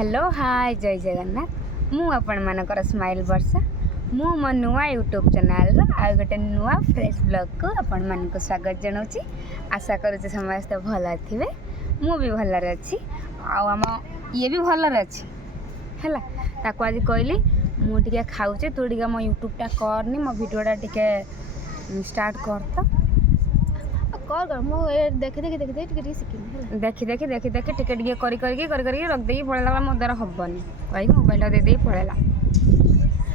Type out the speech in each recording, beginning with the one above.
Hello hi जय जगन्नाथ मु आपण मानकर स्माइल वर्षा मु मो नुआ यूट्यूब चैनल आ गोटे नुआ फ्रेश ब्लॉग को आपण मानक स्वागत जनाऊँगी। आशा करुचे समस्त भल थे मु भी भलर अच्छी आम ये भी भलर अच्छी है ताको आज कहली मुझे खाऊे तू टे मो यूट्यूबटा करनी मो भिडियोटा टे स्टार्ट कर तो कर मु देखि देखि देखि देखि शिखिनी देखी देखी देखी देखी टिके टिके करी करके रखदे पड़ेगा मो द्वारा हेनी कहीं मोबाइल दे पड़ेगा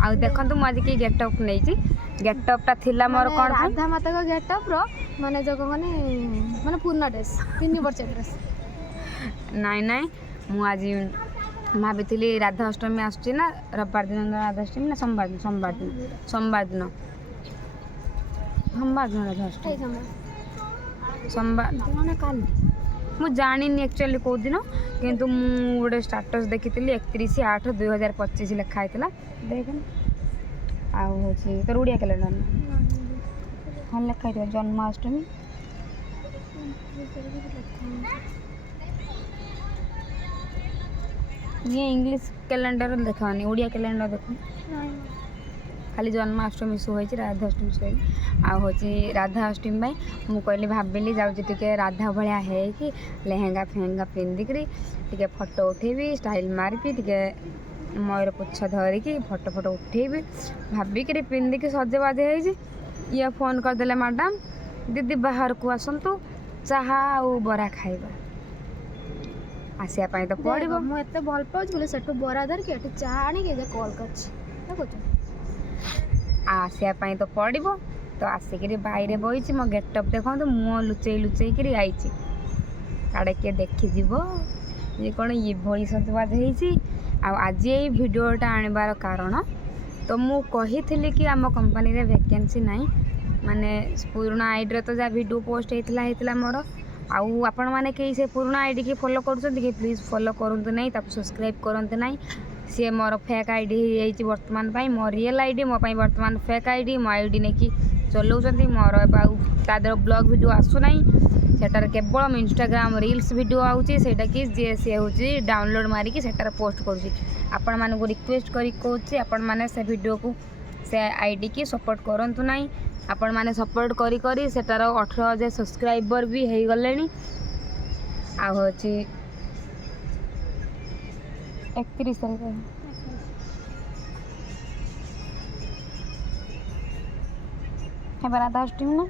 आ देखु मुझे कि गेटअप नहीं गेटअपटा थिला मोर कौन राधा माता का गेटअप रो माने जो माने माने पूर्ण ड्रेस 3 वर्ष ड्रेस नाई नाई मु आज भाभी राधा अष्टमी आसुची ना रविवार दिन राधा अष्टमी ना सोमवार दिन सोमवार दिन राधा अष्टमी सोमवार दिन काली मु जानी एक्चुअली कौ दिन किंतु मु गोटे स्टाटस देखी 31/8/2025 लिखाई देख आउ तोर उड़िया कैलेंडर हाँ लिखाई जन्माष्टमी ये इंग्लिश कैलेंडर देखानी उड़िया कैलेंडर देख खाली जन्माष्टमी शो होती राधा अष्टमी शो आउ राधा अष्टमी भाई मु कहली भाविली जाऊँगी राधा भाया है कि लेहेंगा फेहेंगा पिंधिकी टे फोटो उठेबी स्टाइल मारबी टे मयूर पुछ धरिकी फोटो फोटो उठेबी भाविकी पिंधिकी सजबाज ये फोन करदे मैडम दीदी बाहर को आसतु चाहा और बरा खाइबा आसिया तो पड़ो मुझे भल पाऊँ बोले से बरा धरिकी चाह आनिक कल कर आसिया तो पड़ो तो आसिक बाहर बही मो गेटअप देखो मुँह लुचई लुचई आई आड़े किए देखीज ये कौन ये भली सजबाज आज ये भिडियोटा आणबार कारण तो मु कही कि आम कंपनी रे वैकेंसी नहीं माने पुराना आईडी तो जहाँ भिडियो पोस्ट होता मोर आउ आपण मैंने कहीं से पुराना आईडी की फॉलो कर प्लीज फॉलो करूँ नहीं सब्सक्राइब करते नहीं सी मोर फेक आईडी वर्तमान मो रियल आईडी मो वर्तमान फेक आईडी मो आईडी नहीं चलाउं मोर तादर ब्लॉग वीडियो आसूना सेटार केवल मो इंस्टाग्राम रील्स वीडियो आउची सेटा कि जे सी हूँ डाउनलोड मारिकी सेटार पोस्ट करुँची आपण मानक रिक्वेस्ट करी कहूँ आपण मैंने से वीडियो को से आईडी की सपोर्ट करंतु नहीं आपण मैंने सपोर्ट करी करी सेटार 18,000 सब्सक्राइबर भी हो गले आ हूँ 31 तारीख है राधा अष्टमी ना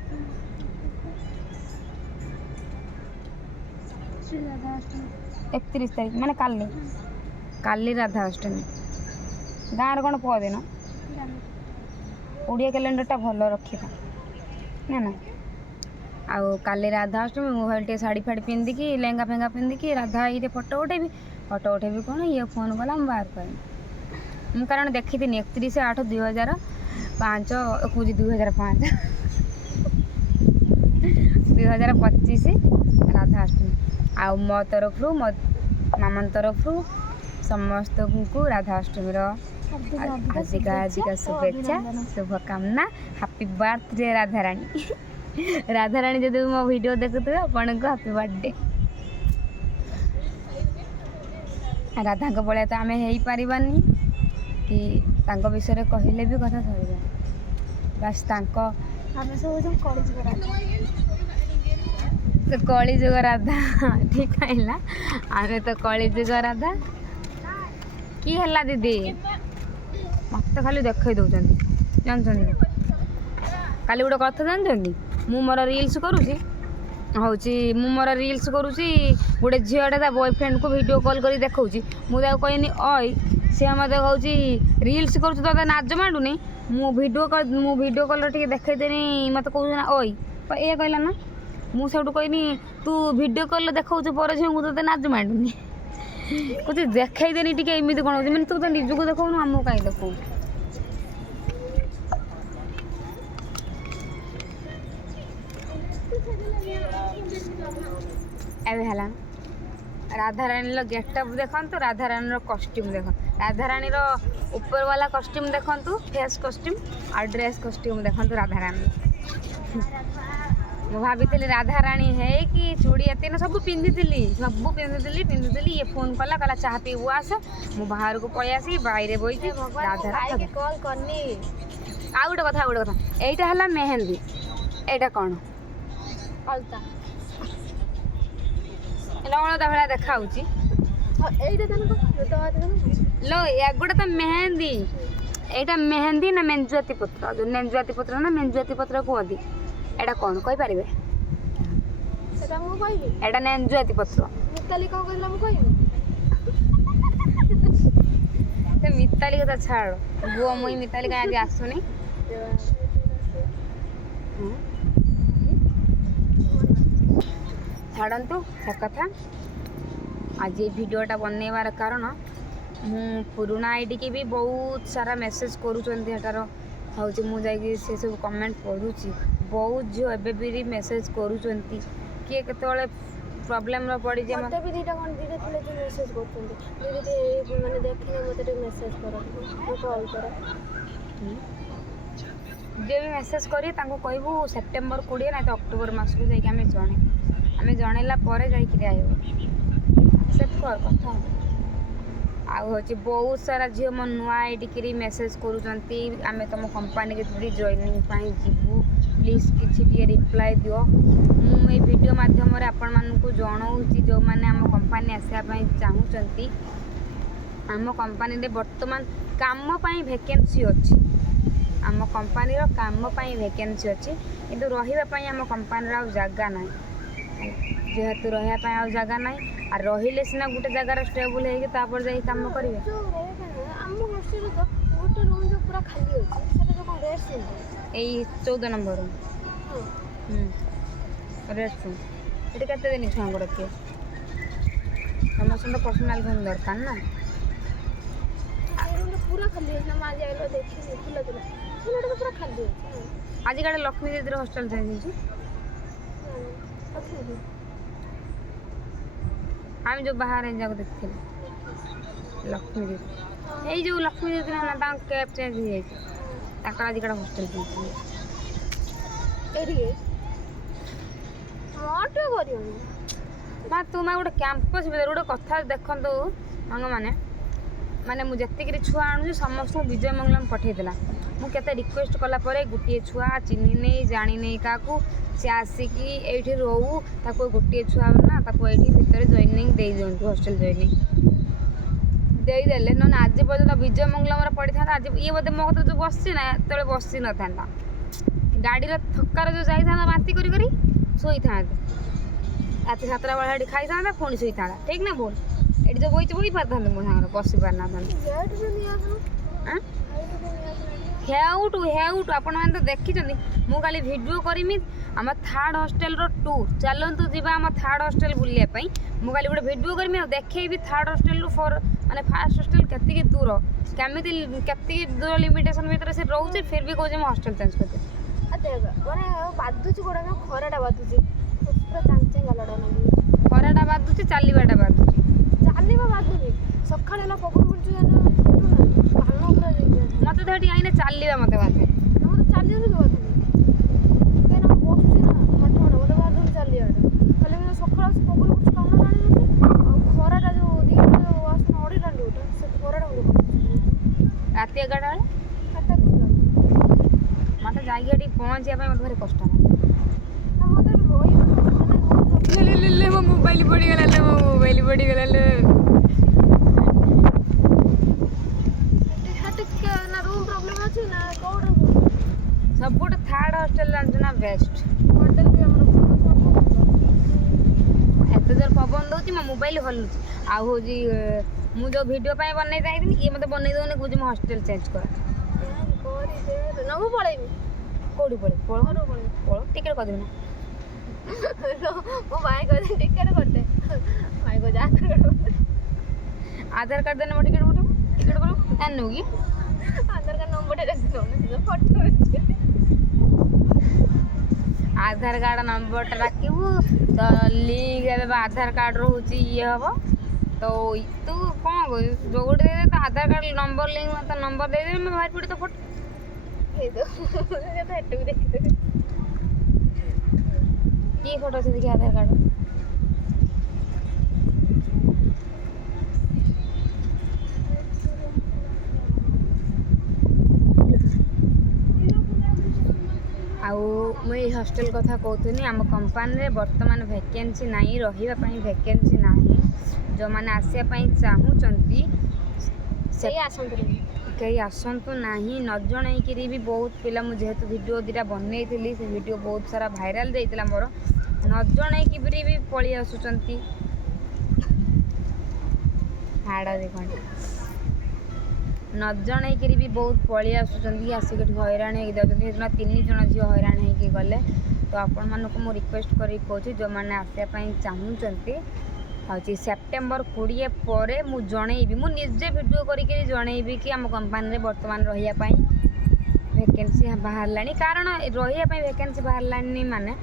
31 तारीख माने काली राधा अष्टमी गाँव कौन पदिन उड़िया कैलेंडरटा भल रखी था ना ना आउ काली राधा अष्टमी मोबाइल टे शाढ़ी फाड़ी पिंधिकी लेहंगा फेंगा पिंधिकी राधा ये फोटो उठेबी कौन ये फोन कला बाहर कर मु कारण देखी 31/8/2005 2025 राधा अष्टमी आउ मो तरफ मो मामा तरफ समस्त को राधा अष्टमी हार्दिक हार्दिक शुभेच्छा शुभकामना हैप्पी बर्थडे राधा राणी जब मो वीडियो देखुए आपन को हैप्पी बर्थडे राधा को भाया तो आम हो पारानी कि विषय कहले भी कथा सर बस कलिजुग राधा ठीक है आमे तो कलिजुग राधा की है दीदी मत खाली देख दौरान जानते काली गोटे कथा जानते मु मोर रील्स करुँची हूँ मोर रील्स करुँची गोटे झीटा ता बॉयफ्रेंड को वीडियो कॉल कर देखा मुझे कहनी अई सी मत कहूँ रील्स करुँ तो नाच मांडुनी मु वीडियो कॉल टे देखनी मत कहना अई ये कहला ना मुझे कहनी तू वीडियो कॉल देखा पर झील को तो नाच मांडुनी कुछ देखनी टे एमती कौन हो तू तो निजक देखा आमको कहीं देखू एवं राधा रानी गेटअप देखु राधा रानी कॉस्ट्यूम देख राधा रानी ऊपर वाला कॉस्ट्यूम देखु फेस कॉस्ट्यूम और ड्रेस कॉस्ट्यूम देखु राधा रानी ମୁଁ ଭାବିଥିଲି ରାଧାରାଣୀ ହେଇକି ଚୁଡ଼ି ଏତେ ନା ସବୁ ପିନ୍ଧିଥିଲି ଇଏ ଫୋନ୍ କଲା କହିଲା ଚାହା ପିଇବୁ ଆସ। ମୁଁ ବାହାରକୁ ପଳେଇ ଆସିକି ବାଇରେ ବଇଛି ରାଧା କଲ୍ କରିନି। ଆଉ ଗୋଟେ କଥା ଏଇଟା ହେଲା ମେହେନ୍ଦି, ଏଇଟା କ'ଣ ଅଲତା ଅଳତା ଭଳିଆ ଦେଖାଯାଉଛି ଏଇଟା ଲୋ ଏଗୁଡ଼ା ତ ମେହେନ୍ଦି। ଏଇଟା ମେହେନ୍ଦି ନା ମେଞ୍ଜୁଆତି ପତ୍ର, ଯେଉଁ ନେଞ୍ଜୁଆତି ପତ୍ର ନା ମେଞ୍ଜୁଆତି ପତ୍ର କୁହନ୍ତି, ଏଇଟା କ'ଣ କହିପାରିବେ? ସେଟା ମୁଁ କହିବି। ଏଇଟା ନେଞ୍ଜୁଆତି ପତ୍ର। ମିତାଲି କ'ଣ କହିଲା ମୁଁ କହିବି? ସେ ମିତାଲି କଥା ଛାଡ଼, ଗୁଅ ମୁଇଁ ମିତାଲି କାହିଁ ଆଜି ଆସୁନି। ଛାଡ଼ନ୍ତୁ ସେ କଥା। ଆଜି ଏ ଭିଡ଼ିଓଟା ବନେଇବାର କାରଣ ମୁଁ ପୁରୁଣା ଆଇଡି କି ବି ବହୁତ ସାରା ମେସେଜ୍ କରୁଛନ୍ତି। ସେଟାର ହେଉଛି ମୁଁ ଯାଇକି ସେସବୁ କମେଣ୍ଟ ପଢ଼ୁଛି। ବହୁତ ଝିଅ ଏବେ ବି ମେସେଜ୍ କରୁଛନ୍ତି, କିଏ କେତେବେଳେ ପ୍ରୋବ୍ଲେମ୍ର ପଡ଼ିଛି। ମୋତେ ବି ଦୁଇଟା ଥିଲେ ଯେ ମେସେଜ୍ କରୁଛନ୍ତି, ଦିଦି ମାନେ ଦେଖିଲେ ମୋତେ ଟିକେ ମେସେଜ୍ କର, କଲ୍ କର। ଯିଏ ବି ମେସେଜ୍ କରିବେ ତାଙ୍କୁ କହିବୁ ସେପ୍ଟେମ୍ବର 20 ନା ତ ଅକ୍ଟୋବର ମାସକୁ ଯାଇକି ଆମେ ଜଣେଇଲା ପରେ ଯାଇକିରି ଆଇବୁ। ଆକ୍ସେପ୍ଟ କର କଥା। ଆଉ ହେଉଛି ବହୁତ ସାରା ଝିଅ ମୋ ନୂଆ ଆଇଡିକିରି ମେସେଜ୍ କରୁଛନ୍ତି, ଆମେ ତୁମ କମ୍ପାନୀକି ଯଦି ଜଏନିଂ ପାଇଁ ଯିବୁ, ପ୍ଲିଜ୍ କିଛି ଟିକେ ରିପ୍ଲାଏ ଦିଅ। ମୁଁ ଏଇ ଭିଡ଼ିଓ ମାଧ୍ୟମରେ ଆପଣମାନଙ୍କୁ ଜଣାଉଛି, ଯେଉଁମାନେ ଆମ କମ୍ପାନୀ ଆସିବା ପାଇଁ ଚାହୁଁଛନ୍ତି, ଆମ କମ୍ପାନୀରେ ବର୍ତ୍ତମାନ କାମ ପାଇଁ ଭେକେନ୍ସି ଅଛି। ଆମ କମ୍ପାନୀର କାମ ପାଇଁ ଭେକେନ୍ସି ଅଛି, କିନ୍ତୁ ରହିବା ପାଇଁ ଆମ କମ୍ପାନୀର ଆଉ ଜାଗା ନାହିଁ। ଯେହେତୁ ରହିବା ପାଇଁ ଆଉ ଜାଗା ନାହିଁ, ଆଉ ରହିଲେ ସିନା ଗୋଟେ ଜାଗାରେ ଷ୍ଟେବୁଲ୍ ହେଇକି ତାପରେ ଯାଇକି କାମ କରିବେ। ଆମ ହଷ୍ଟେଲରେ ତ ଗୋଟେ ରୁମ୍ ଯେଉଁ ପୁରା ଖାଲି ଅଛି, ସେଟା ଯେଉଁ କ'ଣ ରେଷ୍ଟ ରୁମ୍? ଏଇ 14 ନମ୍ବର ରୁମ୍। Rest room. ଏଠି କେତେ ଦିନ ଛୁଆଙ୍କୁ ରଖିବେ? ସମସ୍ତଙ୍କ ପର୍ସନାଲ୍ ରୁମ୍ ଦରକାର ନା। ପୁରା ଖାଲି ଅଛି ନା, ମା ଯାଇଲେ ଦେଖିଲି ଖୋଲା ଥିଲା, ପୁରା ଖାଲି ଅଛି। ଆଜିକାଲି ଲକ୍ଷ୍ମୀ ଦିଦିର ହଷ୍ଟେଲ ଚେଞ୍ଜ ହେଇଛି। ଆମେ ଯେଉଁ ବାହାରେ ଯାକୁ ଦେଖିଥିଲି ଲକ୍ଷ୍ମୀ ଦିଦି, ଏଇ ଯେଉଁ ଲକ୍ଷ୍ମୀ ଦିଦି ନା ତାଙ୍କ କ୍ୟାବ୍ ଚେଞ୍ଜ ହେଇଯାଇଛି, ତାଙ୍କର ଆଜିକାଲି ହଷ୍ଟେଲ ଚେଞ୍ଜ ହେଇଯାଇଛି। ଏଇଠି ମତେ କରିବନି ମା ତୁମେ ଗୋଟେ କ୍ୟାମ୍ପସ୍ ଭିତରେ ଗୋଟେ କଥା ଦେଖନ୍ତୁ ସାଙ୍ଗମାନେ, ମାନେ ମୁଁ ଯେତିକିରି ଛୁଆ ଆଣୁଛି ସମସ୍ତଙ୍କୁ ବିଜୟ ମଙ୍ଗଲମ ପଠାଇଥିଲା। ମୁଁ କେତେ ରିକ୍ୱେଷ୍ଟ କଲା ପରେ ଗୋଟିଏ ଛୁଆ ଚିହ୍ନି ନେଇ ଜାଣି ନେଇ କାହାକୁ ସେ ଆସିକି ଏଇଠି ରହୁ, ତାକୁ ଗୋଟିଏ ଛୁଆ ନା ତାକୁ ଏଇଠି ଭିତରେ ଜଏନିଂ ଦେଇଦିଅନ୍ତୁ, ହଷ୍ଟେଲ ଜଏନିଂ ଦେଇଦେଲେ। ନହେଲେ ଆଜି ପର୍ଯ୍ୟନ୍ତ ବିଜୟ ମଙ୍ଗଲମରେ ପଡ଼ିଥାନ୍ତା। ଆଜି ଇଏ ବୋଧେ ମୋ କଥା ଯେଉଁ ବସିଛି ନା, ଏତେବେଳେ ବସି ନଥାନ୍ତା। ଗାଡ଼ିର ଥକାରେ ଯେଉଁ ଯାଇଥାନ୍ତା ବାନ୍ତି କରି ଶୋଇଥାନ୍ତେ, ରାତି 7ଟା ବେଳେ ଏଠି ଖାଇଥାନ୍ତା ପୁଣି ଶୋଇଥାନ୍ତା। ଠିକ୍ ନା ଭୁଲ? ଏଠି ଯେଉଁ ବଇଛି ବଇ ପାରିଥାନ୍ତେ, ମୋ ସାଙ୍ଗରେ ବସି ପାରିନଥାନ୍ତେ। ହେଉଟୁ ଆପଣମାନେ ତ ଦେଖିଛନ୍ତି। ମୁଁ କାଲି ଭିଡ଼ିଓ କରିମି ଆମ ଥାର୍ଡ଼ ହଷ୍ଟେଲର ଟୁର୍, ଚାଲନ୍ତୁ ଯିବା ଆମ ଥାର୍ଡ଼ ହଷ୍ଟେଲ ବୁଲିବା ପାଇଁ। ମୁଁ କାଲି ଗୋଟେ ଭିଡ଼ିଓ କରିମି ଆଉ ଦେଖେଇବି ଥାର୍ଡ଼ ହଷ୍ଟେଲରୁ ମାନେ ଫାର୍ଷ୍ଟ ହଷ୍ଟେଲ କେତିକି ଦୂର, କେତିକି ଦୂର ଲିମିଟେସନ୍ ଭିତରେ ସେ ରହୁଛି, ଫିର୍ ବି କହୁଛି ମୁଁ ହଷ୍ଟେଲ ଚେଞ୍ଜ କରିଦେବି। ମାନେ ବାଧୁଛି ଗୋଡ଼ା, ଖରାଟା ବାଧୁଛି, ପୁରା ଚାଞ୍ଚାଙ୍ଗାଲଟା ନାଗିଛି। ଖରାଟା ବାଧୁଛି, ଚାଲିବାଟା ବାଧୁଛି। ଚାଲିବା ବାଧୁନି, ସକାଳେ ହେଲା ପବନ ବୁଲୁଛି କାନ ପୁରା ମୋତେ ତ ଏଠି ଆଇନେ ଚାଲିବା ମୋତେ ବାଧେ। ମୋତେ ଚାଲିବାକୁ ବି ବାଧୁନି, କାହିଁକିନା ମୁଁ ବସୁଛି ନା ପାଠପଢ଼ା, ମୋତେ ବାଧୁନି ଚାଲିବାଟା। ଖାଲି ସକାଳ ପବନ ବୁଲୁଛି କାନ ଟାଣି ଦେଉଛି, ଆଉ ଖରାଟା ଯେଉଁ ଦିଟା ଆସୁନ ଅଢ଼େଇଟା ଯୋଉଟା, ସେ ଖରାଟା ମୋତେ ବାଧୁଛି। ରାତି 11ଟା ବେଳେ ସେଟା କିଛି ଲାଗୁନି। ମୋତେ ଯାଇକି ଏଠି ପହଞ୍ଚିବା ପାଇଁ ମୋତେ ଭାରି କଷ୍ଟ ନାହିଁ। ନା ମୋତେ ରହିବା ମୋ ମୋବାଇଲ ପଡ଼ିଗଲା ଟିକେ ନା ରୁମ୍ ପ୍ରୋବ୍ଲେମ୍ ଅଛି ନା କୋଉଟା? ସବୁଠୁ ଥାର୍ଡ଼ ହଷ୍ଟେଲ ଜାଣିଛୁ ନା ବେଷ୍ଟ। ହୋଟେଲ ବି ଆମର ଏତେ ଜୋର ପବନ ଦେଉଛି, ମୋ ମୋବାଇଲ ହଲୁଛି। ଆଉ ହେଉଛି ମୁଁ ଯେଉଁ ଭିଡ଼ିଓ ପାଇଁ ବନେଇ ଯାଇଥିଲି, ଇଏ ମୋତେ ବନେଇ ଦେଉନି, କହୁଛି ମୁଁ ହଷ୍ଟେଲ ଚେଞ୍ଜ କର। ମୁଁ ପଳେଇବି। କେଉଁଠି ପଳେଇ ପଳ ଟିକେଟ୍ କରିଦେବି ନା। ମୋ ଭାଇ କହିଲେ ଟିକେଟ୍ କରିଦେ, ଭାଇ କହୁଛି ଆଧାର କାର୍ଡ଼ ଦେଲେ ମୋ ଟିକେଟ୍ କରିବୁ ଜାଣିନୁ କି? ଆଧାର କାର୍ଡ଼ ନମ୍ବରଟା ରଖିଦେଉନି, ଫଟୋ ଅଛି। ଆଧାର କାର୍ଡ଼ ନମ୍ବରଟା ଡାକିବୁ ତ ଲିଙ୍କ ଏବେ ଆଧାର କାର୍ଡ଼ ରହୁଛି ଇଏ ହେବ ତ ତୁ କ'ଣ କହିବୁ, ଯେଉଁଠି ଦେଇଦେ ତ ଆଧାର କାର୍ଡ଼ ନମ୍ବର ଲିଙ୍କ ତ ନମ୍ବର ଦେଇଦେବି, ମୁଁ ବାହାରି ପଡ଼ି ତ ଫଟୋ ଏଠୁ ବି ଦେଖିଦେବି। କି ଫଟୋ ଅଛି ଦେଖି ଆଧାର କାର୍ଡ ଆଉ ମୁଁ ଏଇ ହଷ୍ଟେଲ କଥା କହୁଥିଲି ଆମ କମ୍ପାନୀରେ ବର୍ତ୍ତମାନ ଭ୍ୟାକେନ୍ସି ନାହିଁ ରହିବା ପାଇଁ ଭ୍ୟାକେନ୍ସି ନାହିଁ ଯେଉଁମାନେ ଆସିବା ପାଇଁ ଚାହୁଁଛନ୍ତି ସେଇ ଆସନ୍ତୁ କେହି ଆସନ୍ତୁ ନାହିଁ ନ ଜଣେଇକିରି ବି ବହୁତ ପିଲା ମୁଁ ଯେହେତୁ ଭିଡ଼ିଓ ଦୁଇଟା ବନେଇଥିଲି ସେ ଭିଡ଼ିଓ ବହୁତ ସାରା ଭାଇରାଲ ଯାଇଥିଲା ମୋର ନ ଜଣେଇକି ବି ପଳେଇ ଆସୁଛନ୍ତି ହାଡ଼ ଦେଖନ୍ତି ନ ଜଣେଇକିରି ବି ବହୁତ ପଳେଇ ଆସୁଛନ୍ତି ଆସିକି ଏଠି ହଇରାଣ ହେଇକି ଯାଉଛନ୍ତି ସେଦିନ 3 ଜଣ ଝିଅ ହଇରାଣ ହେଇକି ଗଲେ ତ ଆପଣମାନଙ୍କୁ ମୁଁ ରିକ୍ୱେଷ୍ଟ କରିକି କହୁଛି ଯେଉଁମାନେ ଆସିବା ପାଇଁ ଚାହୁଁଛନ୍ତି ହେଉଛି ସେପ୍ଟେମ୍ବର 20 ପରେ ମୁଁ ଜଣେଇବି ମୁଁ ନିଜେ ଭିଡ଼ିଓ କରିକି ଜଣେଇବି କି ଆମ କମ୍ପାନୀରେ ବର୍ତ୍ତମାନ ରହିବା ପାଇଁ ଭ୍ୟାକେନ୍ସି ବାହାରିଲାଣି କାରଣ ରହିବା ପାଇଁ ଭ୍ୟାକେନ୍ସି ବାହାରିଲାଣି ମାନେ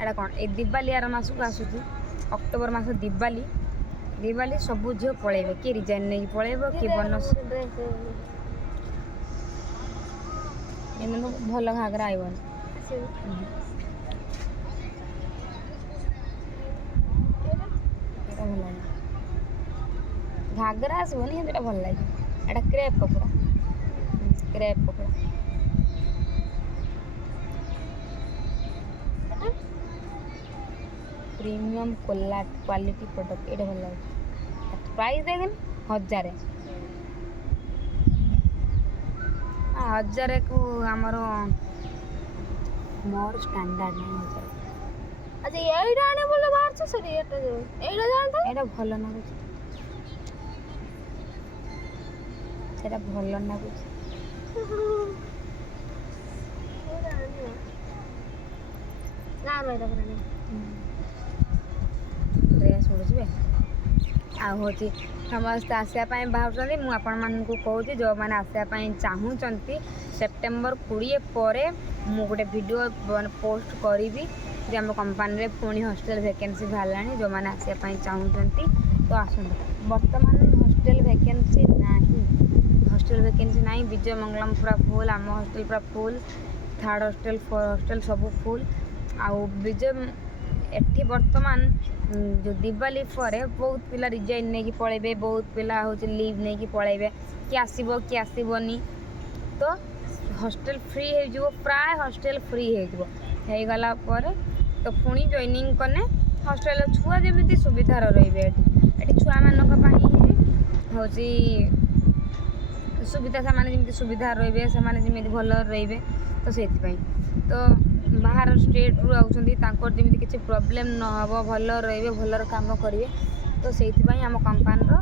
ଏଇଟା କ'ଣ ଏଇ ଦିୱାଲି ଆର ମାସକୁ ଆସୁଛି ଅକ୍ଟୋବର ମାସ ଦିୱାଲି ସବୁ ଝିଅ ପଳେଇବେ କିଏ ରିଜାଇନ୍ ନେଇକି ପଳେଇବ କିଏ ବୋନସ୍ ଏମିତି ଭଲ ଘାଗରା ଆଇବନି ଏଇଟା ଭଲ ଲାଗେ ଘାଗରା ଆସିବନି କିନ୍ତୁ ଏଇଟା ଭଲ ଲାଗେ ଏଇଟା କ୍ରେପ୍ କପଡ଼ା ପ୍ରିମିୟମ୍ କ୍ୱାଲିଟି ପ୍ରଡ଼କ୍ଟ ଏଇଟା ଭଲ ଲାଗୁଛି ପ୍ରାଇସ୍ ଦେଖନି 1000କୁ ଆମର ମୋର ଷ୍ଟାଣ୍ଡାର୍ଡ ନାହିଁ 1000 ଆଚ୍ଛା ଏଇଟା ଆଣେ ବୋଲେ ବାହାରଛ ସରି ଏଇଟା ଜାଣତା ଏଇଟା ଭଲ ଲାଗୁଛି ସେଟା ଭଲ ଲାଗୁଛି ଡ୍ରେସ୍ ଉଡ଼ୁଛି ଆଉ ହେଉଛି ସମସ୍ତେ ଆସିବା ପାଇଁ ବାହାରୁଛନ୍ତି ମୁଁ ଆପଣମାନଙ୍କୁ କହୁଛି ଯେଉଁମାନେ ଆସିବା ପାଇଁ ଚାହୁଁଛନ୍ତି ସେପ୍ଟେମ୍ବର 20 ପରେ ମୁଁ ଗୋଟେ ଭିଡ଼ିଓ ପୋଷ୍ଟ କରିବି ଯେ ଆମ କମ୍ପାନୀରେ ପୁଣି ହଷ୍ଟେଲ ଭ୍ୟାକେନ୍ସି ବାହାରିଲାଣି ଯେଉଁମାନେ ଆସିବା ପାଇଁ ଚାହୁଁଛନ୍ତି ତ ଆସନ୍ତୁ ବର୍ତ୍ତମାନ ହଷ୍ଟେଲ ଭ୍ୟାକେନ୍ସି ନାହିଁ ବିଜୟ ମଙ୍ଗଳମ ପୁରା ଫୁଲ୍ ଆମ ହଷ୍ଟେଲ ପୁରା ଫୁଲ୍ ଥାର୍ଡ଼ ହଷ୍ଟେଲ 4th ହଷ୍ଟେଲ ସବୁ ଫୁଲ୍ ଆଉ ଏଠି ବର୍ତ୍ତମାନ ଯେଉଁ ଦିୱାଲି ପରେ ବହୁତ ପିଲା ରିଜାଇନ୍ ନେଇକି ପଳେଇବେ ବହୁତ ପିଲା ହେଉଛି ଲିଭ୍ ନେଇକି ପଳେଇବେ କିଏ ଆସିବ କିଏ ଆସିବନି ତ ହଷ୍ଟେଲ ଫ୍ରି ହେଇଯିବ ପ୍ରାୟ ହଷ୍ଟେଲ ଫ୍ରି ହେଇଗଲା ପରେ ତ ପୁଣି ଜଏନିଂ କଲେ ହଷ୍ଟେଲର ଛୁଆ ଯେମିତି ସୁବିଧାରେ ରହିବେ ଏଠି ଛୁଆମାନଙ୍କ ପାଇଁ ହେଉଛି ସୁବିଧା ସେମାନେ ଯେମିତି ସୁବିଧାରେ ରହିବେ ସେମାନେ ଯେମିତି ଭଲରେ ରହିବେ ତ ସେଇଥିପାଇଁ ତ ବାହାର ଷ୍ଟେଟ୍ରୁ ଆଉଛନ୍ତି ତାଙ୍କର ଯେମିତି କିଛି ପ୍ରୋବ୍ଲେମ୍ ନ ହେବ ଭଲ ରହିବେ ଭଲରେ କାମ କରିବେ ତ ସେଇଥିପାଇଁ ଆମ କମ୍ପାନୀର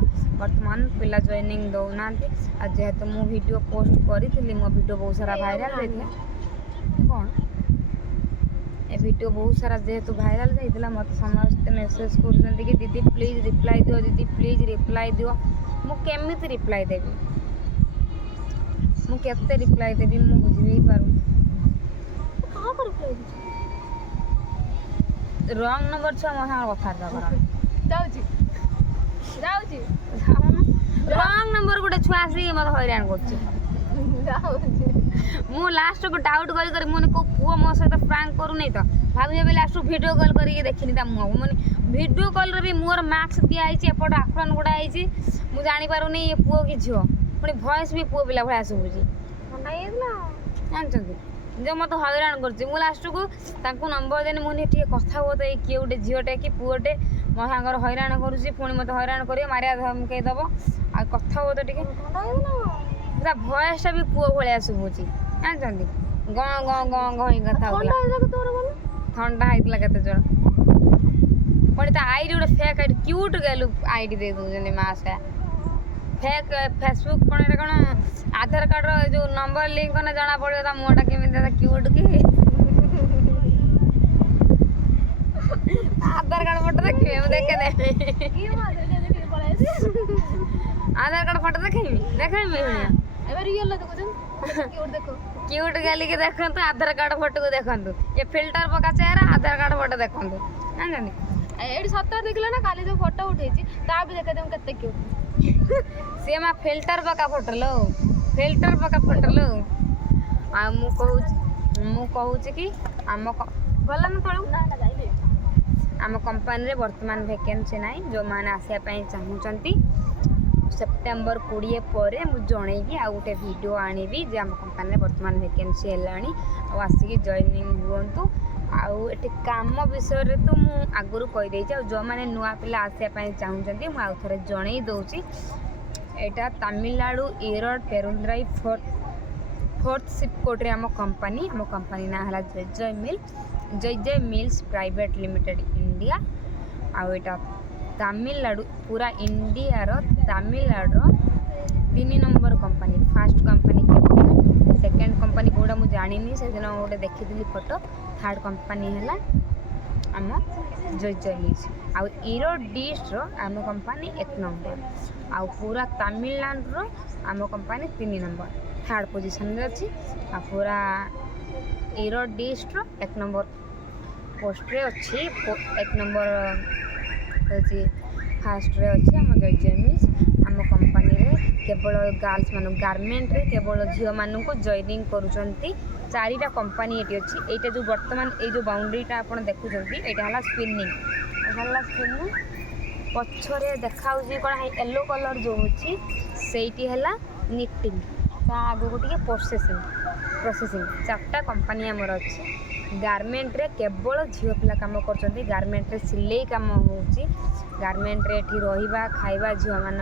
ବର୍ତ୍ତମାନ ପିଲା ଜଏନିଂ ଦେଉନାହାନ୍ତି ଆଉ ଯେହେତୁ ମୁଁ ଭିଡ଼ିଓ ପୋଷ୍ଟ କରିଥିଲି ମୋ ଭିଡ଼ିଓ ବହୁତ ସାରା ଭାଇରାଲ୍ ଯାଇଥିଲା କ'ଣ ଏ ଭିଡ଼ିଓ ବହୁତ ସାରା ଯେହେତୁ ଭାଇରାଲ୍ ଯାଇଥିଲା ମୋତେ ସମସ୍ତେ ମେସେଜ୍ କରୁଛନ୍ତି କି ଦିଦି ପ୍ଲିଜ୍ ରିପ୍ଲାଏ ଦିଅ ଦିଦି ପ୍ଲିଜ୍ ରିପ୍ଲାଏ ଦିଅ ମୁଁ କେମିତି ରିପ୍ଲାଏ ଦେବି ମୁଁ କେତେ ରିପ୍ଲାଏ ଦେବି ମୁଁ ବୁଝି ପାରୁନି ରଙ୍ଗ ନମ୍ବର ଛୁଆ ମୋ ସାଙ୍ଗରେ କଥାବାର୍ତ୍ତା କରନ୍ତି ରଙ୍ଗ ନମ୍ବର ଗୋଟେ ଛୁଆ ଆସିକି ମୋତେ ହଇରାଣ କରୁଛି ମୁଁ ଲାଷ୍ଟକୁ ଡାଉଟ୍ କରି ମୁଁ କେଉଁ ପୁଅ ମୋ ସହିତ ପ୍ରାଙ୍କ୍ କରୁନି ତ ଭାବି ଲାଷ୍ଟକୁ ଭିଡ଼ିଓ କଲ୍ କରିକି ଦେଖିନି ତା ମୁହଁକୁ ମାନେ ଭିଡ଼ିଓ କଲ୍ରେ ବି ମୋର ମାସ୍କ ଦିଆହେଇଛି ଏପଟେ ଆପ୍ରନ୍ ଗୁଡ଼ା ହେଇଛି ମୁଁ ଜାଣିପାରୁନି ଇଏ ପୁଅ କି ଝିଅ ପୁଣି ଭଏସ୍ ବି ପୁଅ ପିଲା ଭଳିଆ ଶୁଭୁଛି ଜାଣିଛନ୍ତି ଯେ ମୋତେ ହଇରାଣ କରୁଛି ମୁଁ ଲାଷ୍ଟକୁ ତାଙ୍କୁ ନମ୍ବର ଦେନି ମୁଁ ଟିକେ କଥା ହୁଅ ତ ଏଇ କିଏ ଗୋଟେ ଝିଅଟେ କି ପୁଅଟେ ମୋ ସାଙ୍ଗରେ ହଇରାଣ କରୁଛି ପୁଣି ମୋତେ ହଇରାଣ କରିବ ମାରିବା ଧମକେଇ ଦେବ ଆଉ କଥା ହୁଅ ତ ଟିକେ ତା ଭଏସ୍ଟା ବି ପୁଅ ଭଳିଆ ଶୁଭୁଛି ଜାଣିଛନ୍ତି ଗଁ ହେଇ କଥା ହେଉଥିଲା ଥଣ୍ଡା ହେଇଥିଲା କେତେ ଜଣ ପୁଣି ତା ଆଇଡି ଗୋଟେ ଫେକ୍ ଆଇଡି କ୍ୟୁଟ୍ ଗେଲୁ ଆଇଡି ଦେଇ ଦେଉଛନ୍ତି ମାସ୍ଟା ଫେକ୍ ଫେସବୁକ୍ କ'ଣ ଏଇଟା କ'ଣ ଆଧାର କାର୍ଡ଼ର ଯେଉଁ ନମ୍ବର ଲିଙ୍କ କଲେ ଜଣା ପଡ଼ିବ ତା ମୁହଁଟା କେମିତି କ୍ୟୁଟ୍ କି ଆଧାର କାର୍ଡ଼ ଫଟୋ ଦେଖିବେ ମୁଁ ଦେଖେଇଦେବି ଆଧାର କାର୍ଡ଼ ଫଟୋ ଦେଖେଇବି କ୍ୟୁଟ୍ ଗାଲିକି ଦେଖନ୍ତୁ ଆଧାର କାର୍ଡ଼ ଫଟୋକୁ ଦେଖନ୍ତୁ ଏ ଫିଲ୍ଟର ପକା ଚେହେରା ଆଧାର କାର୍ଡ଼ ଫଟୋ ଦେଖନ୍ତୁ ଜାଣିଛନ୍ତି ଏଇଠି ସତରେ ଦେଖିଲେ ନା କାଲି ଯେଉଁ ଫଟୋ ଉଠେଇଛି ତା ବି ଦେଖେଇଦେବୁ କେତେ କ୍ୟୁଟ୍ ସିଏ ମା ଫିଲ୍ଟର ପକା ଫଟୋ ଲୋ ଆଉ ମୁଁ କହୁଛି କି ଆମ ଗଲା ନା ତଳକୁ आम कंपनी वर्तमान वैकेंसी ना जो मैंने आसापी चाहूँगी सेप्टेम्बर 20 पर मुझे जनइबी आ गोटे वीडियो आनी जे आम कंपनी वर्तमान वैकेंसी है आसिक जॉइनिंग हुंतु आउ एटी काम विषय तो मु आगुरी कहीदे जो मैंने नुआ पिला आसापी चाहूँगी मुझे आउ थे जन दूसरी यहाँ Tamil Nadu Erode Perundurai fourth SIPCOT आम कंपनी ना है जय जय मिल्स प्राइवेट लिमिटेड इंडिया आउ यहाँ तमिलनाडु पूरा India Tamil Nadu 3 number company first company second company कौटा मुझे जानी से दिन गोटे देखी फोटो थर्ड कंपनी है आम जय जय मिल्स आउ ईरोड डिस्ट आम कंपनी 1 नंबर आउ पूरा तमिलनाडु आम कंपनी 3 नंबर थर्ड पोजिशन रे अच्छी आ पूरा ईरोड डिस्ट 1 नंबर पोस्ट रे अच्छी 1 नंबर होची फास्ट रे अच्छी आम जय जय मिल्स आम कंपनी रे केवल गर्ल्स मान गारमेंट रे केवल झील मान को जॉइनिंग करुँच 4टा कंपनी ये अच्छी यहाँ जो बर्तमान ये बाउंड्रीटा आप देखुं यहाँ स्पिनिंग पछरे देखा कौन येलो कलर जो होची सेठी है निटिंग ता आगो को प्रोसेसिंग 4टा कंपनी आमर अच्छी गारमेंट रे केवल झील पिला काम कर गारमेंट रे सिलाई काम होची गारमेंट रे एठी रहिबा खाइबा झील मान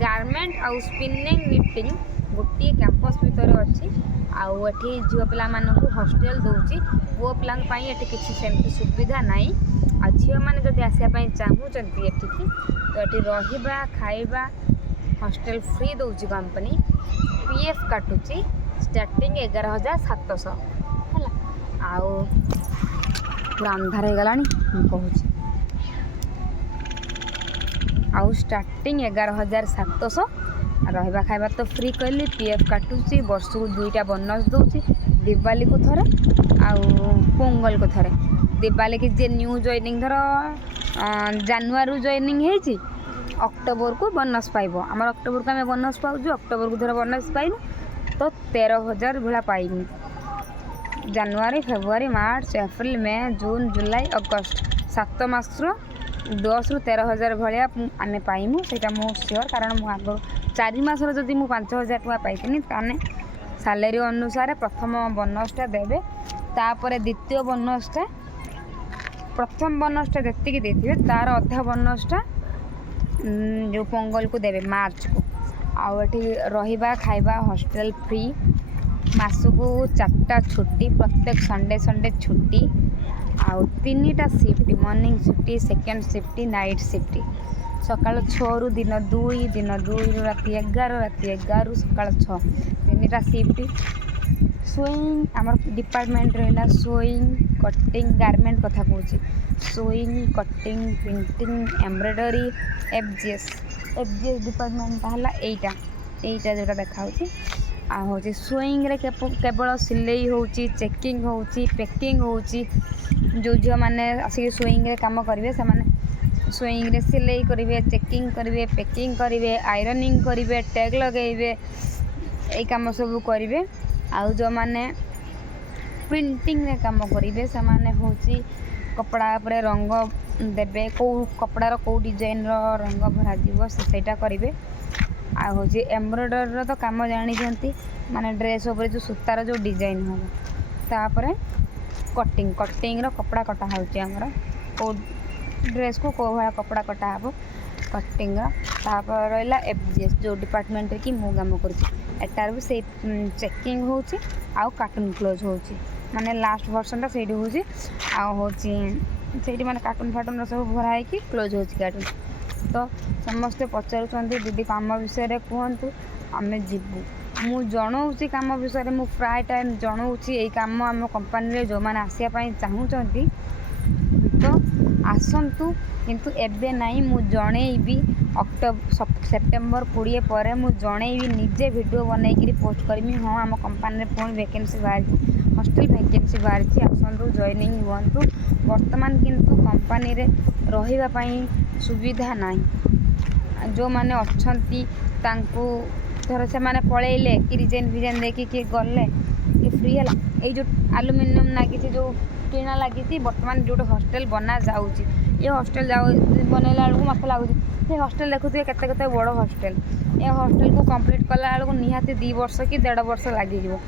गारमेंट आउ स्पिनिंग निटिंग गोटे कैंपस भितर अच्छी आउ एठी झील पिला मानकु हॉस्टल दउची पुओ पिला पई एठी किछि सेमती सुविधा नाही आ झील माने जदि आसिया पई चाहूचंती एठिकी तो एठी रहिबा खाइबा हॉस्टल फ्री दउची कंपनी पीएफ काटुची स्टार्टिंग 11,700 है आउ पूरा अंधार हो गलानी कहूँ आउ स्टार्टिंग 11,700 रहिबा खाइबा तो फ्री कहली पीएफ काटुची वर्ष को 2टा बोनस दूची दिवाली को थरे आउ पोंगल को थरे दिवाली की जे न्यू जॉइनिंग धर जनवरी जॉइनिंग है अक्टोबर को बोनस पाइब आम अक्टोबर को आम बोनस पाऊँ अक्टोबर को धर बोनस पाइनु तो 13,000 भाया पाइनी जनवरी फेब्रुआरी मार्च एप्रिल मे जून जुलाई अगस्ट 7 मासर 10 ରୁ 13,000 भाया आम पाइमु से सियोर कारण मु आग 4 मासर जदि मु 5,000 टका पाइथिनी ताने सैलरी अनुसार प्रथम बोनसटा देवे तापर द्वितीय बोनसटा प्रथम बोनसटा जेतिकी देथिबे तार अधा बोनसटा जो पोंगल को देवे मार्च को आउ एठी रहिबा खाइबा हॉस्टल फ्री मासको 4टा छुट्टी प्रत्येक संडे छुट्टी आउ 3टा shift morning shift second shift night shift सकाल 6 रु दिन 2 रु राति 11 सकाल 6 3टा शिफ्ट सोइंग आमर डिपार्टमेंट रहा सोइंग कटिंग गारमेंट कथा कहूँ sewing cutting printing embroidery FGS department है यहीटा जोटा देखा आ हूँ सोइंग रे केवल सिलाई होची चेकिंग होची पैकिंग होची जो झील मैंने आसिक सोइंग रे काम करेंगे से सोइंग रे सिलाई करेंगे चेकिंग करेंगे पैकिंग करेंगे आयरनिंग करेंगे टैग लगेबे यही कम सब करेंगे आउ जो मैंने प्रिंटिंग रे काम करेंगे से हूँ कपड़ा पर रंग देवे कौ कपड़ार कौ डिजाइन रंग भरा सेटा करेंगे आ हूँ एम्ब्रॉयडरी तो काम जानी माने ड्रेस उपर जो सूतार जो डिजाइन हम तापर कटिंग कपड़ा कटा होमर कौ ड्रेस को कौ भाया कपड़ा कटा हे कटिंग तापर रहा एफजीएस जो डिपार्टमेंट की मु काम कर भी से चेकिंग हो कार्टून क्लोज हो माने लास्ट वर्षनटा से हूँ माने कार्टून फाटून सब भरा है क्लोज हो कार्टून तो समस्ते पचारूँ दीदी काम विषय कहतु आम जीवु मु जनाऊँगी काम विषय मु प्राय टाइम जनाऊँगी यही कम आम कंपनी जो मैंने आसापी चाहूँगी तो आसतु किंतु एबे नाई मु जनइबी सेप्टेम्बर 20 पर मु जनइबी निजे वीडियो बनईकरी पोस्ट करमी हाँ आम कंपनी पुणी वैकेंसी बाहरी हॉस्टल वैकेंसी बाहरी आसतु जॉइनिंग हुंतु वर्तमान किंतु कंपनी रे रहिबा पई सुविधा नाही जो माने अच्छंती तांको धर से माने पळेइले कि रिजाइन फिजाइन देखि कि गले कि फ्री हला ए जो एल्युमिनियम लागी जो टीना लगी बर्तमान जो हॉस्टल बना जाऊँगी ये हॉस्टेल जाओ बनैला बेलू मत लगुच से हॉस्टेल देखुए केते केते बड़ हॉस्टेल ये हॉस्टेल को कंप्लीट कला बेलू निहाती 2 वर्ष कि 1.5 वर्ष लगिଯିବ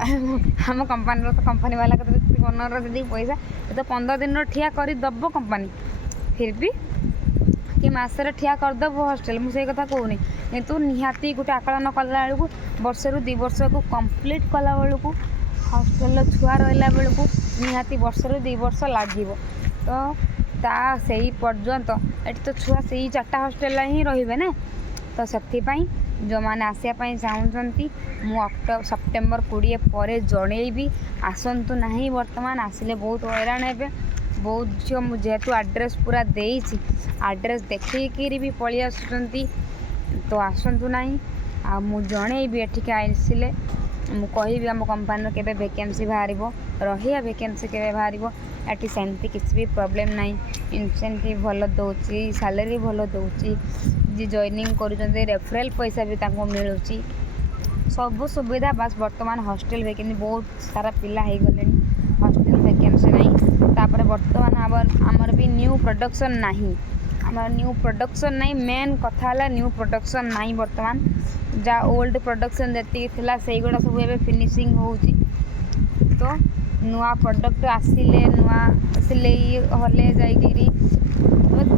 आम कंपानी तो कंपानी वाला के ओनर दे पैसा ये तो 15 दिन ठिया कर दब कंपानी फिर भी कि मसरे ठिया करदेव हॉस्टेल मुझे कथा कहूनी कितु निहाती गोटे आकलन कला बेलू वर्ष रु 2 वर्ष को कंप्लीट कला बेलू हॉस्टेल छुआ रहा बेलू निहाती वर्ष रु 2 वर्ष लगे तो ता सही पर्यंत ये तो छुआ से 4टा हॉस्टेल ही रे ना तो से जो मैंने आसापी चाहती मुझे सेप्टेम्बर 20 पर जनईबी आसतु ना बर्तमान आसिले बहुत हैरान हे बहुत झील मुझे जेहेतु आड्रेस पूरा देती आड्रेस देखिकी भी पलि आसुँच तो आसतु ना मुझे एठिक आसिले मुझे आम कंपानी के वैकेंसी बाहर रही वैकेंसी के बाहर ये सेमती किसी भी प्रॉब्लम ना इनसेंटिव भल दौर सैलरी भल दौर जी जॉइनिंग कर रेफरल पैसा भी मिलूँ सब सुविधा बस बर्तमान हॉस्टेल वैकेंसी बहुत सारा पिला हो गले हॉस्टेल वैकेंसी नहीं तापर बर्तमान आमर भी न्यू प्रोडक्शन नहीं आम न्यू प्रोडक्शन नहीं मेन कथा है न्यू प्रोडक्शन नहीं बर्तमान जहाँ ओल्ड प्रोडक्शन जी से गुड़ा सब ए फिनिशिंग हो तो नुआ प्रोडक्ट आसिले नुआ आसिले हले जाइकिरी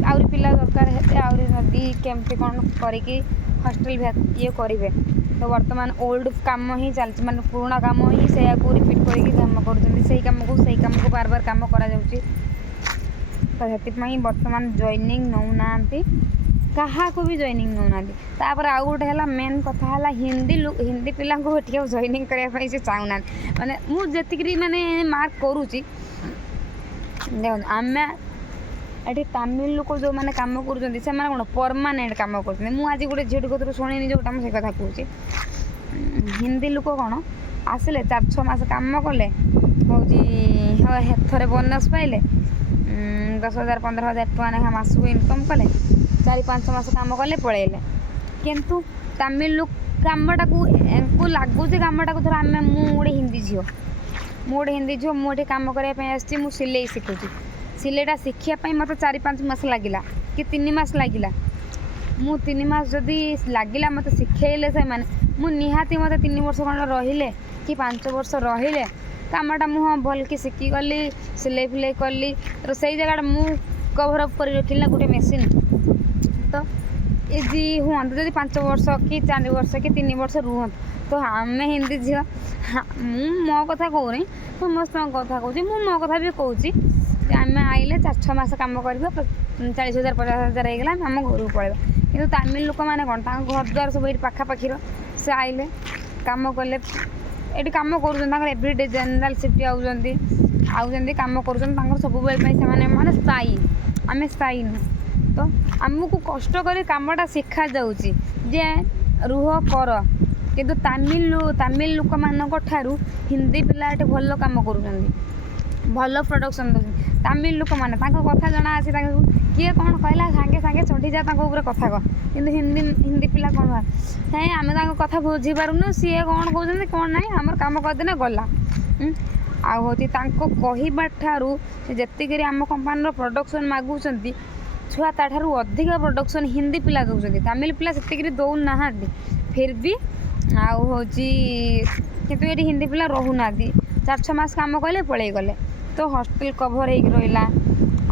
आउरी पिला दरकार हेते आउरी नदी केमती कौन करिकी हॉस्टेल ये करेंगे तो बर्तमान ओल्ड काम ही चलती माने पुराना काम ही से रिपीट करके काम कर बार बार काम करा जाउची तो हेतिपई बर्तमान जॉइनिंग नौना क्या भी जॉइनिंग नौना तापर आउ गोटे है मेन कथा है हिंदी पिला जॉइनिंग करने से चाहूना माने मुझे माने मार्क करुच्ची देख आम ये तमिल लोक जो मैंने कम कर कौन परमानेंट कम कर मुझे गोटे झीट कथर शुणी जोटा मुझे कथा कहूँ हिंदी लोक कौन आसिले 4-6 मास कम कले हूँ थे बोनस पाइले 10,000 15,000 टका ना मासक इनकम कले 4-5 मास कम कले पलैले किंतु तमिल लोक कमटा को लगुच कमटा धर आम गोटे हिंदी झील मुझे कम करने मुझे सिलाई शिखुची सिलेटा शिखापी मत 4-5 मास लगिला कि 3 मास लगिला मु 3 मास जदि लगिला मत शिखेले से माने निहाती मत 3 वर्ष खंड रहिले कि 5 वर्ष रहिले कामटा मु हाँ भल कि शिखिगली सिलाई फिलाई कली तो से जगह मु कभर अप कर रखिल ना गोटे मेसीन तो इजी हूँ जब 5 वर्ष कि 4 वर्ष कि 3 वर्ष रुहत तो आम हिंदी झील मो कथा कहूनी समस्त कथा कहूँ मो कथा भी कहूँ आम आइले 4-6 मास कम कर 40,000 50,000 होगा आम घर को पलैबा कि तमिल लोक मैंने कौन घर द्वार सब ये पाखापाखि से आइले कम कले ये कम कर एवरीडे जनरल सिफ्ट आउंट कम कर सब माने स्थायी आम स्थायी नुह तो आमको कष्ट कर कमटा शिखा जाऊँगी जे रुह कर किंतु तमिल लोक मान ठारू हिंदी पिला ये भल कम कर भल प्रोडक्शन दे तमिल लोक मैंने कथा जना आसी किए कौन कहला सांगे सांगे चढ़ी जा कथा कह कि हिंदी पिला कौन है आम कथा बुझी पारुनु सी कौन कहते कौन ना आम कम करदेने गला आहूँ कहवा ठारू जी आम कंपानी प्रोडक्शन मागुंट छुआ ताठारू अधिक प्रोडक्शन हिंदी पिला दौरान तमिल पिला से दौना फिर भी आहूँ कितु ये हिंदी पिला रोना 4-6 मास कम कले पलि गले तो हॉस्टेल कभर हो रहा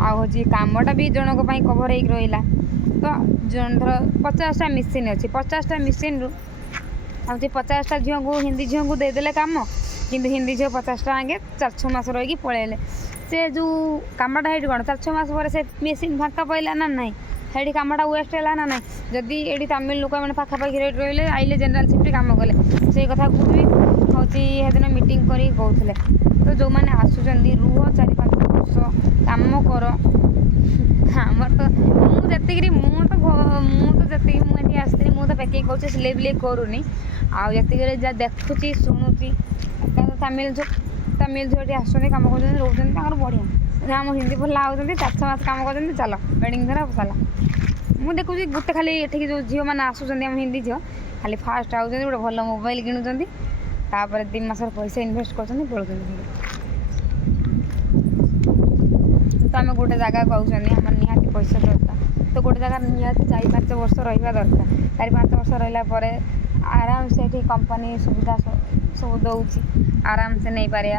आहूँ कमटा भी जनक कभर हो रहा तो धर 50टा मेसीन अच्छी 50टा मेसीन हूँ 50टा झील को हिंदी झील को देदेले कम कि हिंदी झील 50टा आगे 4-6 मास रही पलैले से जो कमटा है कौन 4-6 मास पर से मेसीन फाँका पाइला ना ना हेटी कमटा वेस्ट है ना ना जदि ये तमिल लोक मैंने पाखापाखि रही आइले जनरल शिफ्ट कम कले से कथा भी हूँ दिन मीटिंग कर कहते तो जो मैंने आसुँच रुह 4-5 वर्ष कम कर आमर तो मुझे जी आसती मुझे पैकिंग कर सिलाई बिलाई करूनी आती जहाँ देखुची शुणुची तमिल झील आसुँच कम कर रोच बढ़िया आम हिंदी भल आउट 4-6 मास कम कर चल वेडिंग धर चला मुझे देखुची गोटे खाली ये जो झील मैंने आसुँच आम हिंदी झील खाली फास्ट आउट गोटे भल मोबाइल किणुंट तापर 2 मास पैसा इनभेस्ट कर पड़े आम गोटे जगह कहते आम निहाती पैसा दरकार तो गोटे जगह निहाती 4-5 वर्ष रहा दरकार 4-5 वर्ष रहा आराम से कंपनी सुविधा सब दौर आराम से नहीं पारे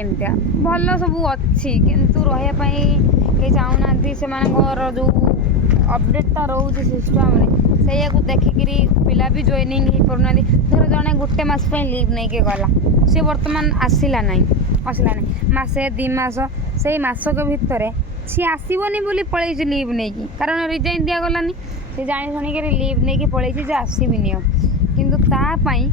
एमतिया भल सब अच्छी किंतु रही कहीं चाहूना से जो अपडेटा रोचे सिस्टम से देखिकी पिला भी जॉइनिंग हो पाना धर जड़े गोटे मस लिव नहीं के गला सी बर्तमान आसला ना मसे 2 मास से मसक भितर सी आसबनी बोली पलैची लिव नहीं कारण रिजाइन दिगलानी से जाणी शुणिक लिव नहीं पलैची आसबिनी किंतु तापाई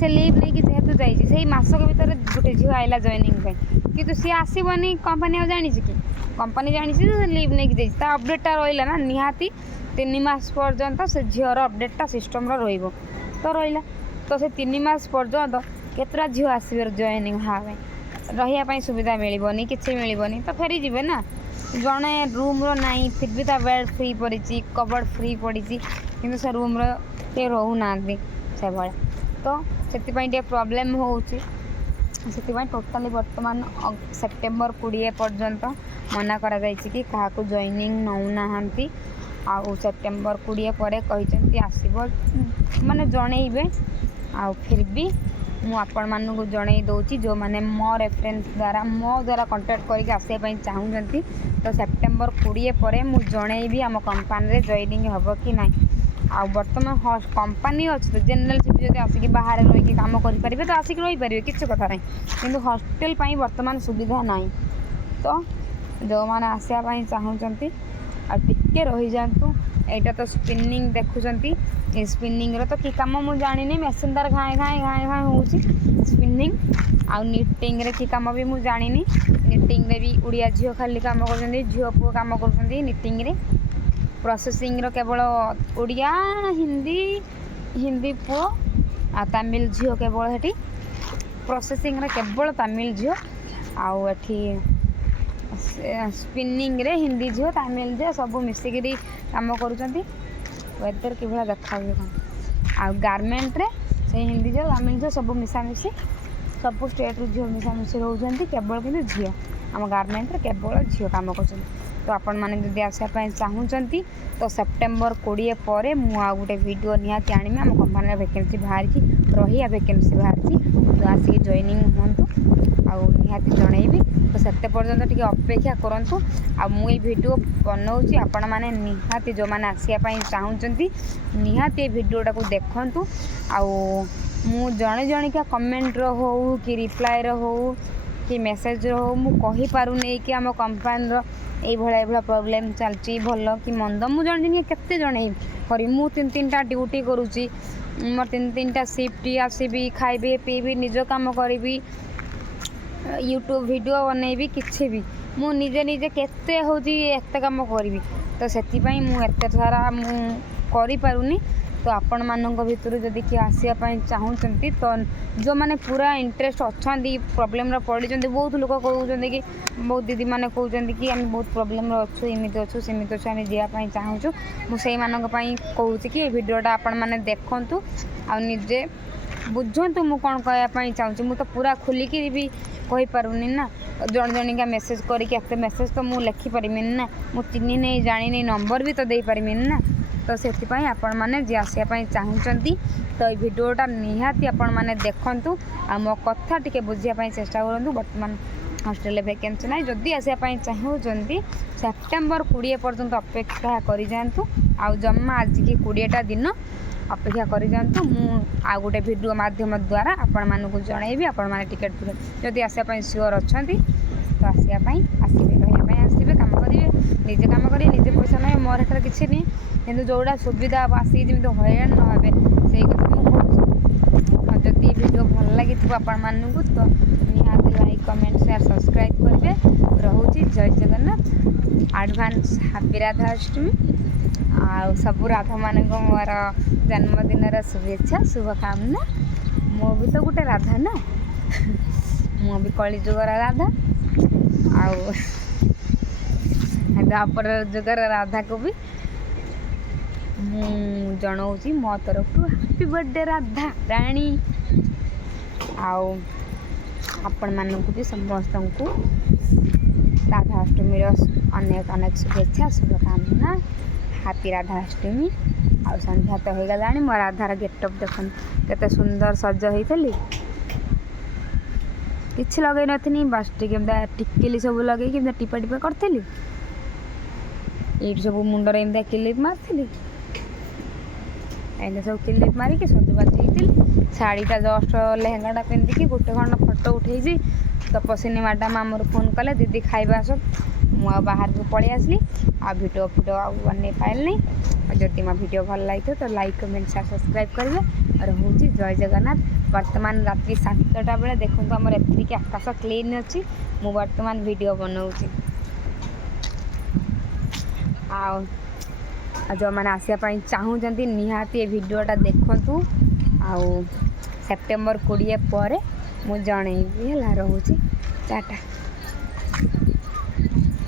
से लिव नहीं जेहेतु जाइए मसक भितर गोटे झील आइला जॉइनिंग किंतु सी आसबनी कंपनी आ जानी कि कंपनी जानी लिव नहीं जाइए अपडेटा रहा ना निहाती 3 मास पर्यंत से झीर अपडेटा सिस्टम रही तो रहा तो से 3 मास पर्यंत केतरा झील आसवे जॉइनिंग हाँ रही सुविधा मिलनी कि मिलनी तो फेरी जी ना जड़े रूम ना फिर भी बेड फ्री पड़ी कबर्ड फ्री पड़ी कि से रूम रे रोना से भाया तो से प्रॉब्लम होती टोटाली बर्तमान सेप्टेम्बर 20 पर्यंत मना करा कि क्या जॉइनिंग नौना आउ सेप्टेम्बर 20 पर कहते आसब माने जनइबे आ फिर भी मु आपण मानू जन दूसरी जो मैंने मो रेफरेन्स द्वारा मो द्वारा कंटाक्ट करके आसपाई चाहूँगी तो सेप्टेम्बर 20 पर मुझे जनइबी आम कंपानी जॉइनिंग हम कि ना आ बर्तमान कंपानी अच्छी तो जेनराल सीट जब आसिक बाहर रही काम करेंगे तो आसिक रही पारे किसी कथा ना कि हॉस्टेल बर्तमान सुविधा ना तो जो मैंने आसपाई चाहूँगी आ टिके रही जातु यहाँ तो स्पिनिंग देखुंत स्पिनिंग तो कि कम मुझे जानी मेसीन तार घाए घाए घाए घाए हो स्पिनिंग आउ निटिंग रे कि कम भी मुझे जानी निटिंग रे भी उड़िया झील खाली कम कर झील पुओ कम कर निटिंग रे प्रोसेसिंग रो केवल उड़िया हिंदी हिंदी पुओ आ तमिल झील केवल हेटी प्रोसेसिंग रे केवल तमिल झील आउ एठी स्पिनिंग रे हिंदी झील तमिल झील सब मिसिकी कम करुँच वेदर कि देखा आ गारमेंट रे से हिंदी झील तमिल झील सब मिसामिशी सब स्टेट रू झील मिसामिशी रोचे केवल कि झील आम गारमेंट रे केवल झील कम कर तो आपण मैंने जब आसपाई चाहूँगी तो सेप्टेम्बर 20 पर मुझे गोटे वीडियो निहाती आनी आम कंपानी वैकेंसी बाहर रही वैकेंसी बाहर तो आसिक जॉइनिंग हूँ आउ निहाती जनइबी तो से पर्यंत टी अपेक्षा करूँ आ मुझे वीडियो बनाऊँगी आपण मैंने निहाती जो मैंने आसपाई चाहूँगी निहाती वीडियोटा को देखूँ आउ मु जड़े जणिका कमेंट रो हो कि रिप्लाय रो हो कि मेसेज रो हो मु कहि पारु नै कि आम कंपानी रो ये भाया प्रोब्लेम चलती भल कि मंद मुझे जन के जन करी मु 3-3टा ड्यूटी करुँची मोर 3-3टा शिफ्ट आसबि खाइबी पीबी निज काम करी यूट्यूब वीडियो बनैबी किसी भी मु निजे निजे केते होची एते काम करी तो से मुझे सारा मु करि पारुनी तो आपण मानक भितर जदि किए आसपाई चाहूँगी तो जो मैंने पूरा इंटरेस्ट अच्छा प्रोब्लेम पड़ी बहुत लोग कहते कि बहुत दीदी मैंने कहते कि आम बहुत प्रोब्लेम अच्छु इमित अच्छु सेमित अच्छु आम जावाई चाहूँ मुझे कहूँ कि भिडियोटा आपण मैंने देखूँ आ निजे बुझंतु मु कौन कहवाई चाहूँगी मु तो पूरा खुलिकी भी कही पारुनी ना जन जनिका मेसेज करके मेसेज तो मुझे लिखिपारि ना मु चिन्ह नहीं जानी नहीं नंबर भी तो दे पारि ना तो से आपण मैंने जी आसपाई चाहूँगी तो ये भिडियोटा निहाती आपण मैंने देखूँ आ मो कथा टिके बुझापी चेष्टा करूँ बर्तमान हॉस्टेल वैकेंसी ना जदि आसपाई चाहूँगी सेप्टेम्बर 20 पर्यंत अपेक्षा कर जातु आउ जमा आज की 20टा दिन अपेक्षा कर जातु मु आ गोटे वीडियो माध्यम द्वारा आपण मानक जनइबी आपण मैंने टिकेट जदि आसपाई सियोर अच्छा तो आसपाई आसबे रही आसबे कम करेंगे निजे कम करेंगे निजे पैसा ना मोर हाथ किसी नहीं किंतु जोड़ा सुविधा आसिक जमी हईराण न हे से कथा मुझे जदि वीडियो भल लगी आपण मानू तो निहाती लाइक कमेंट शेयर सब्सक्राइब करेंगे रोचे जय जगन्नाथ एडवांस हैप्पी राधाष्टमी आ सब राधा मान मोर जन्मदिन शुभेच्छा शुभकामना मो भी तो गोटे राधा ना मु भी कलिजुगर राधा आउ द्वापर जुगर राधा को भी मु जनाऊँगी मो तरफ हैप्पी बर्थडे राधा राणी आउ आपण मानक भी समस्त को ରାଧାଷ୍ଟମୀର ଅନେକ ଅନେକ ଶୁଭେଚ୍ଛା ଶୁଭକାମନା। ହାପି ରାଧାଷ୍ଟମୀ। ଆଉ ସନ୍ଧ୍ୟା ତ ହେଇଗଲାଣି। ମୋ ରାଧାର ଗେଟଅପ୍ ଦେଖନ୍ତୁ କେତେ ସୁନ୍ଦର ସଜ ହେଇଥିଲି। କିଛି ଲଗେଇ ନଥିଲି, ବାସ୍ ଟିକେ ଏମିତି ଟିକିଲି ସବୁ ଲଗେଇକି ଏମିତି ଟିପା ଟିପା କରିଥିଲି। ଏଇଠି ସବୁ ମୁଣ୍ଡରେ ଏମିତି କ୍ଲିପ୍ ମାରିଥିଲି। ଏମିତି ସବୁ କ୍ଲିପ୍ ମାରିକି ସଜବାଜ ହେଇଥିଲି। ଶାଢ଼ୀଟା ଜଷ୍ଟ ଲେହେଙ୍ଗାଟା ପିନ୍ଧିକି ଗୋଟେ ଖଣ୍ଡ ଫଟୋ ଉଠେଇଛି। ତପସ୍ୱିନୀ ମ୍ୟାଡ଼ାମ୍ ଆମର ଫୋନ୍ କଲେ, ଦିଦି ଖାଇବା ଆସ। ମୁଁ ଆଉ ବାହାରକୁ ପଳେଇ ଆସିଲି। ଆଉ ଭିଡ଼ିଓ ଆଉ ବନେଇ ପାରିଲିନି। ଆଉ ଯଦି ମୋ ଭିଡ଼ିଓ ଭଲ ଲାଗିଥିବ ତ ଲାଇକ୍ କମେଣ୍ଟ ସେୟାର ସବସ୍କ୍ରାଇବ୍ କରିବେ। ଆଉ ରହୁଛି ଜୟ ଜଗନ୍ନାଥ। ବର୍ତ୍ତମାନ ରାତି 7ଟା ବେଳେ ଦେଖନ୍ତୁ ଆମର ଏତିକି ଆକାଶ କ୍ଲିନ୍ ଅଛି। ମୁଁ ବର୍ତ୍ତମାନ ଭିଡ଼ିଓ ବନାଉଛି। ଆଉ ଯେଉଁମାନେ ଆସିବା ପାଇଁ ଚାହୁଁଛନ୍ତି ନିହାତି ଏ ଭିଡ଼ିଓଟା ଦେଖନ୍ତୁ। ଆଉ ସେପ୍ଟେମ୍ବର 20 ପରେ ମୁଁ ଜଣେଇବି ହେଲା। ରହୁଛି ଟାଟା।